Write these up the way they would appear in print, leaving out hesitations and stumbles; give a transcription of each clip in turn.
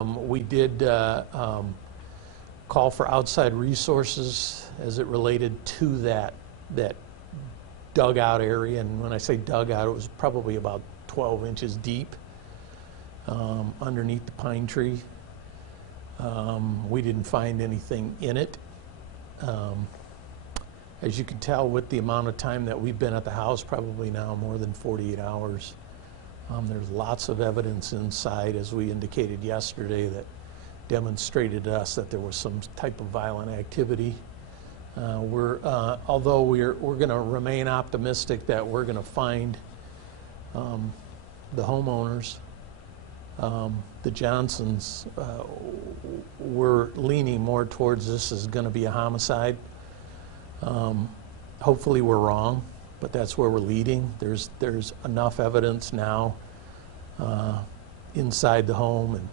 We did call for outside resources as it related to that dugout area. And when I say dugout, it was probably about 12 inches deep underneath the pine tree. We didn't find anything in it. As you can tell with the amount of time that we've been at the house, probably now more than 48 hours, there's lots of evidence inside, as we indicated yesterday, that demonstrated to us that there was some type of violent activity. Although we're going to remain optimistic that we're going to find the homeowners, the Johnsons, we're leaning more towards this is going to be a homicide. Hopefully we're wrong, but that's where we're leading. There's enough evidence now inside the home and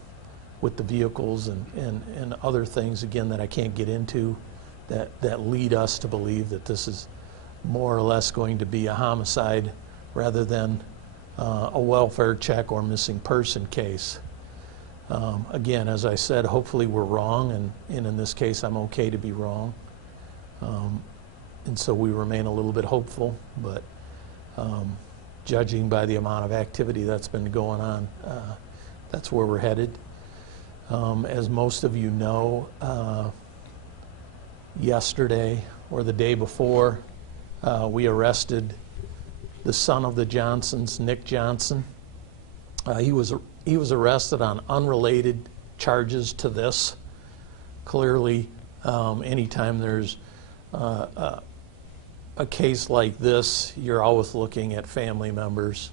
with the vehicles and other things, again, that I can't get into, that lead us to believe that this is more or less going to be a homicide rather than a welfare check or missing person case. Again, as I said, hopefully we're wrong, and in this case I'm okay to be wrong. And so we remain a little bit hopeful, but judging by the amount of activity that's been going on, that's where we're headed. As most of you know, yesterday or the day before, we arrested the son of the Johnsons, Nick Johnson. He was arrested on unrelated charges to this. Clearly, anytime there's a case like this, you're always looking at family members.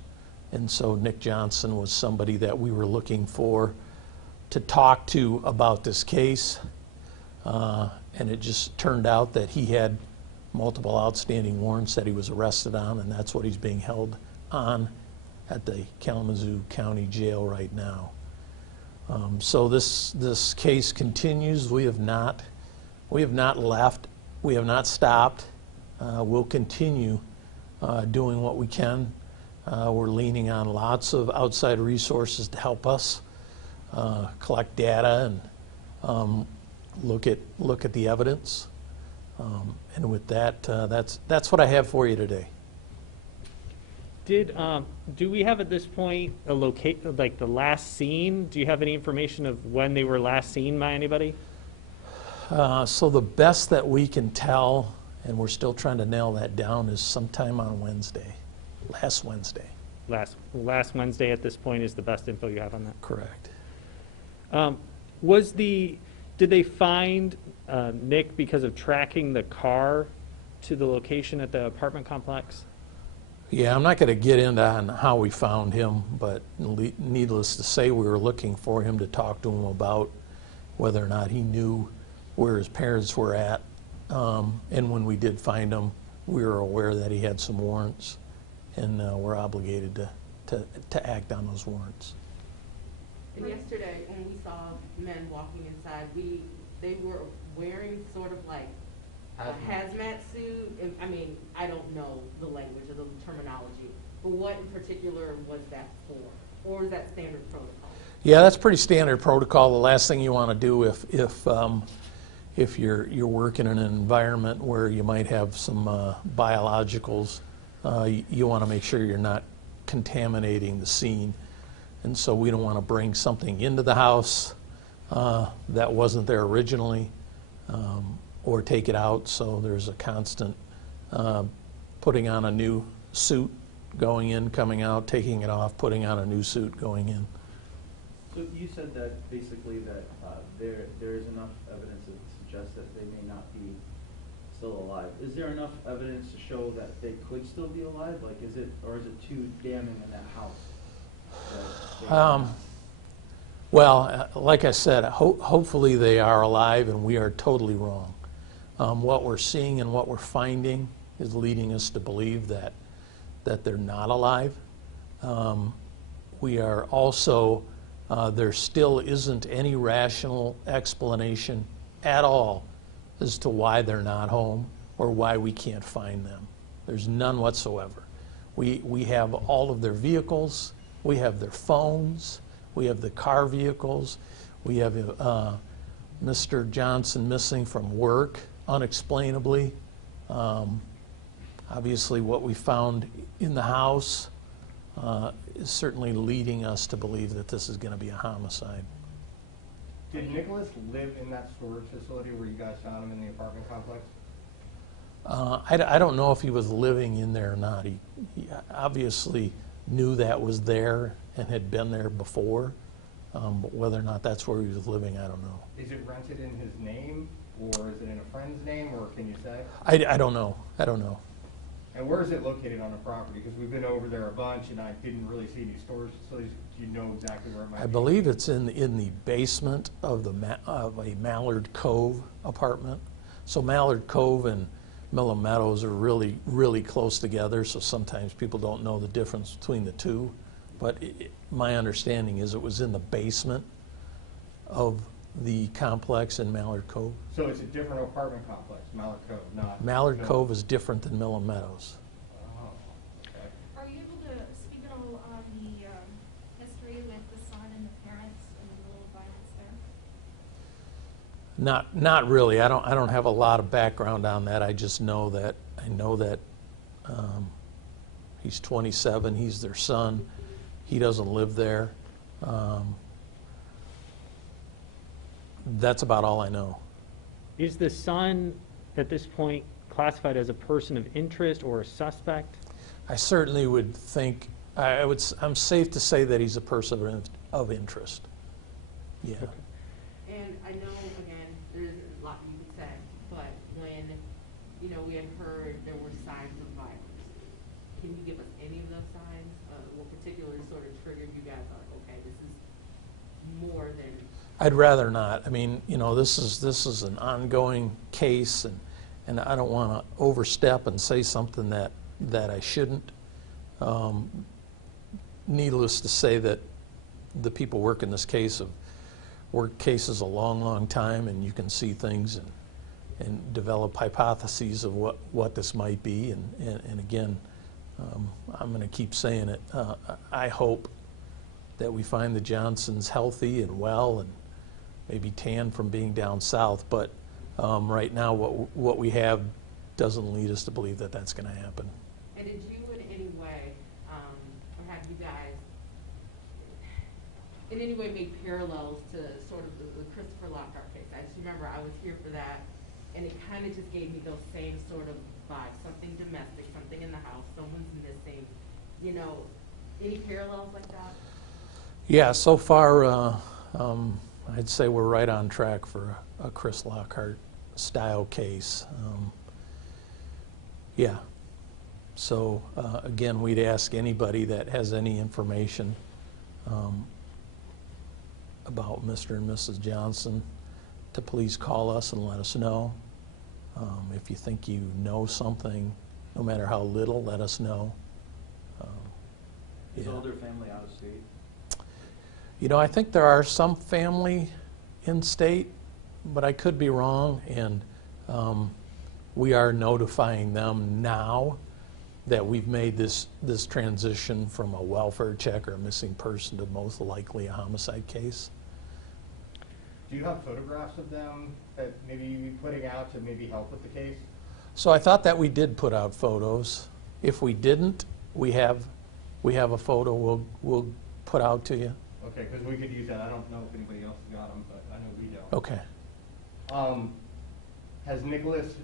And so Nick Johnson was somebody that we were looking for to talk to about this case. And it just turned out that he had multiple outstanding warrants that he was arrested on, and that's what he's being held on at the Kalamazoo County Jail right now. So this case continues. We have not left. We have not stopped. We'll continue doing what we can. We're leaning on lots of outside resources to help us collect data and look at the evidence. And with that, that's what I have for you today. Do we have at this point a like the last seen? Do you have any information of when they were last seen by anybody? So the best that we can tell, and we're still trying to nail that down, is sometime on Wednesday, last Wednesday. Last Wednesday at this point is the best info you have on that? Correct. Did they find Nick because of tracking the car to the location at the apartment complex? Yeah, I'm not going to get into on how we found him, but needless to say, we were looking for him to talk to him about whether or not he knew where his parents were at. And when we did find him, we were aware that he had some warrants, and we're obligated to act on those warrants. And yesterday, when we saw men walking inside, they were wearing sort of like a hazmat suit. And, I mean, I don't know the language or the terminology, but what in particular was that for? Or is that standard protocol? Yeah, that's pretty standard protocol. The last thing you want to do if you're working in an environment where you might have some biologicals, you want to make sure you're not contaminating the scene. And so we don't want to bring something into the house that wasn't there originally, or take it out. So there's a constant putting on a new suit, going in, coming out, taking it off, putting on a new suit, going in. So you said that basically that there is enough evidence that suggests that they may not be still alive. Is there enough evidence to show that they could still be alive? Like, is it too damning in that house? Well, like I said, hopefully they are alive, and we are totally wrong. What we're seeing and what we're finding is leading us to believe that they're not alive. We are also, there still isn't any rational explanation at all as to why they're not home or why we can't find them. There's none whatsoever. We have all of their vehicles. We have their phones, we have the car vehicles, We have Mr. Johnson missing from work unexplainably. Obviously, what we found in the house is certainly leading us to believe that this is going to be a homicide. Did Nicholas live in that storage facility where you guys found him in the apartment complex? I don't know if he was living in there or not. He obviously knew that was there and had been there before, but whether or not that's where he was living, I don't know. Is it rented in his name, or is it in a friend's name, or can you say? I don't know. I don't know. And where is it located on the property? Because we've been over there a bunch, and I didn't really see any storage facilities. Do you know exactly where it might be? I believe it's in the basement of a Mallard Cove apartment. So Mallard Cove and Miller Meadows are really, really close together, so sometimes people don't know the difference between the two. But my understanding is it was in the basement of the complex in Mallard Cove. So it's a different apartment complex, Mallard Cove, not... Mallard Cove is different than Miller Meadows. Oh, okay. Are you able to speak at all on the history with the son and the parents and the little violence there? Not really. I don't have a lot of background on that. I just know that he's 27. He's their son. He doesn't live there. That's about all I know. Is the son at this point classified as a person of interest or a suspect? I certainly would think I'm safe to say that he's a person of interest. Yeah. Okay. And I know, again, there's a lot you could say, but when, we had heard there were signs of violence, can you give us any of those signs? What particularly sort of triggered you guys like, okay, this is more than... I'd rather not. I mean, this is an ongoing case, and I don't want to overstep and say something that I shouldn't. Needless to say that the people working this case have worked cases a long, long time, and you can see things and develop hypotheses of what this might be. And again, I'm going to keep saying it. I hope that we find the Johnsons healthy and well and maybe tan from being down south. But right now, what we have doesn't lead us to believe that that's going to happen. And did you in any way, or have you guys in any way made parallels to sort of the Christopher Lockhart case? I just remember I was here for that, and it kind of just gave me those same sort of vibes, something domestic, something in the house, someone's missing, any parallels like that? Yeah, so far, I'd say we're right on track for a Chris Lockhart style case. Yeah. So again, we'd ask anybody that has any information about Mr. and Mrs. Johnson to please call us and let us know. If you think you know something, no matter how little, let us know. Is yeah. all their family out of state? I think there are some family in state, but I could be wrong, and we are notifying them now that we've made this transition from a welfare check or a missing person to most likely a homicide case. Do you have photographs of them that maybe you'd be putting out to maybe help with the case? So I thought that we did put out photos. If we didn't, we have a photo we'll put out to you. Okay, because we could use that. I don't know if anybody else has got them, but I know we don't. Okay. Has Nicholas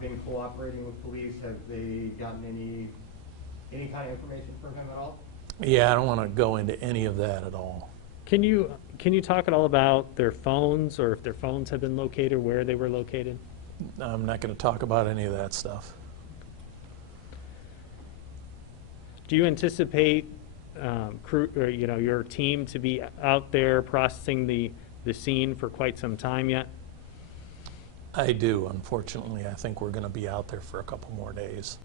been cooperating with police? Have they gotten any kind of information from him at all? Yeah, I don't want to go into any of that at all. Can you talk at all about their phones, or if their phones have been located, where they were located? I'm not going to talk about any of that stuff. Do you anticipate your team to be out there processing the scene for quite some time yet? I do, unfortunately. I think we're going to be out there for a couple more days.